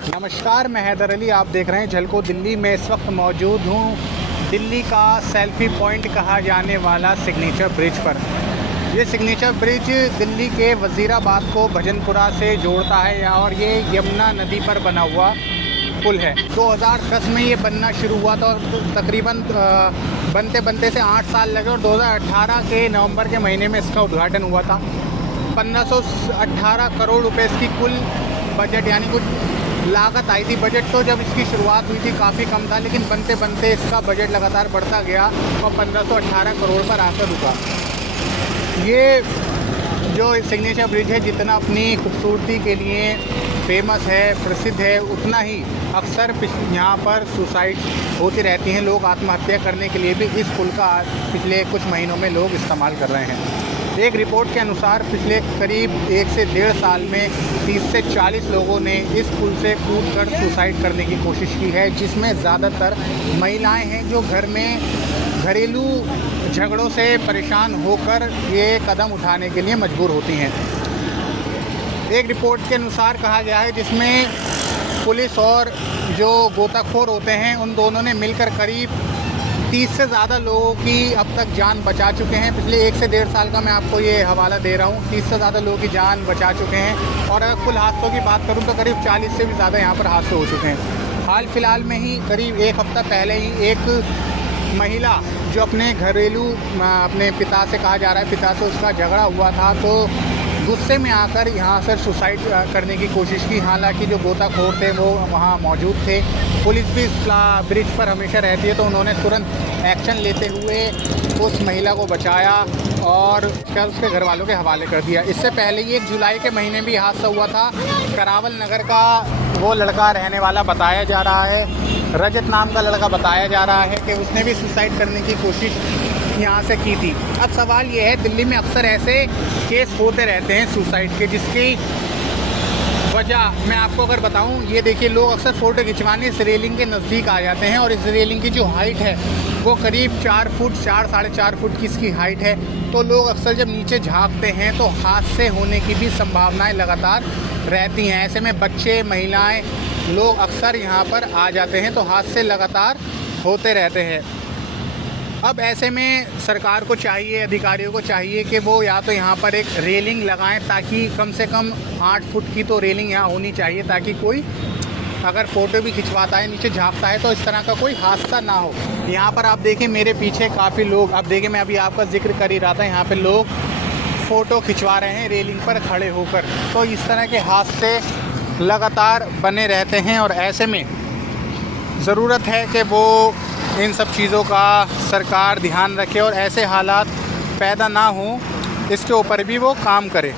नमस्कार, मैं हैदर अली। आप देख रहे हैं झलको दिल्ली में। इस वक्त मौजूद हूँ दिल्ली का सेल्फी पॉइंट कहा जाने वाला सिग्नेचर ब्रिज पर। ये सिग्नेचर ब्रिज दिल्ली के वज़ीराबाद को भजनपुरा से जोड़ता है और ये यमुना नदी पर बना हुआ पुल है। 2010 में ये बनना शुरू हुआ था और तकरीबन बनते बनते से 8 साल लगे और 2018 के नवंबर के महीने में इसका उद्घाटन हुआ था। 1518 करोड़ रुपए इसकी कुल बजट यानी कुछ लागत आई थी। बजट तो जब इसकी शुरुआत हुई थी काफ़ी कम था, लेकिन बनते बनते इसका बजट लगातार बढ़ता गया और 1518 करोड़ पर आकर रुका। ये जो सिग्नेचर ब्रिज है जितना अपनी खूबसूरती के लिए फेमस है, प्रसिद्ध है, उतना ही अक्सर यहाँ पर सुसाइड होती रहती हैं। लोग आत्महत्या करने के लिए भी इस पुल का पिछले कुछ महीनों में लोग इस्तेमाल कर रहे हैं। एक रिपोर्ट के अनुसार पिछले करीब 1 से 1.5 साल में 30 से 40 लोगों ने इस पुल से कूदकर सुसाइड करने की कोशिश की है, जिसमें ज़्यादातर महिलाएं हैं जो घर में घरेलू झगड़ों से परेशान होकर ये कदम उठाने के लिए मजबूर होती हैं। एक रिपोर्ट के अनुसार कहा गया है जिसमें पुलिस और जो गोताखोर होते हैं उन दोनों ने मिलकर करीब 30 से ज़्यादा लोगों की अब तक जान बचा चुके हैं। पिछले 1 से 1.5 साल का मैं आपको ये हवाला दे रहा हूँ। 30 से ज़्यादा लोगों की जान बचा चुके हैं और अगर कुल हादसों की बात करूँ तो करीब 40 से भी ज़्यादा यहाँ पर हादसे हो चुके हैं। हाल फिलहाल में ही करीब 1 हफ्ता पहले ही एक महिला जो अपने घरेलू अपने पिता से कहा जा रहा है पिता से उसका झगड़ा हुआ था, तो गुस्से में आकर यहाँ से सुसाइड करने की कोशिश की। हालांकि जो गोताखोर थे वो वहाँ मौजूद थे। पुलिस भी ब्रिज पर हमेशा रहती है, तो उन्होंने तुरंत एक्शन लेते हुए उस महिला को बचाया और उसके घर वालों के हवाले कर दिया। इससे पहले ही 1 जुलाई के महीने भी हादसा हुआ था। करावल नगर का वो लड़का रहने वाला बताया जा रहा है, रजत नाम का लड़का बताया जा रहा है कि उसने भी सुसाइड करने की कोशिश यहाँ से की थी। अब सवाल ये है, दिल्ली में अक्सर ऐसे केस होते रहते हैं सुसाइड के, जिसकी वजह मैं आपको अगर बताऊं, ये देखिए लोग अक्सर फ़ोटो खिंचवाने इस रेलिंग के नज़दीक आ जाते हैं और इस रेलिंग की जो हाइट है वो करीब 4 फुट 4-4.5 फुट की इसकी हाइट है। तो लोग अक्सर जब नीचे झांकते हैं तो हादसे होने की भी संभावनाएं लगातार रहती हैं। ऐसे में बच्चे, महिलाएं, लोग अक्सर यहाँ पर आ जाते हैं, तो हादसे लगातार होते रहते हैं। अब ऐसे में सरकार को चाहिए, अधिकारियों को चाहिए कि वो या तो यहाँ पर एक रेलिंग लगाएं, ताकि कम से कम 8 फुट की तो रेलिंग यहाँ होनी चाहिए, ताकि कोई अगर फ़ोटो भी खिंचवाता है, नीचे झांकता है, तो इस तरह का कोई हादसा ना हो। यहाँ पर आप देखें मेरे पीछे काफ़ी लोग, अब देखें मैं अभी आपका जिक्र कर ही रहा था, यहाँ पर लोग फ़ोटो खिंचवा रहे हैं रेलिंग पर खड़े होकर। तो इस तरह के हादसे लगातार बने रहते हैं और ऐसे में ज़रूरत है कि वो इन सब चीज़ों का सरकार ध्यान रखे और ऐसे हालात पैदा ना हों, इसके ऊपर भी वो काम करे।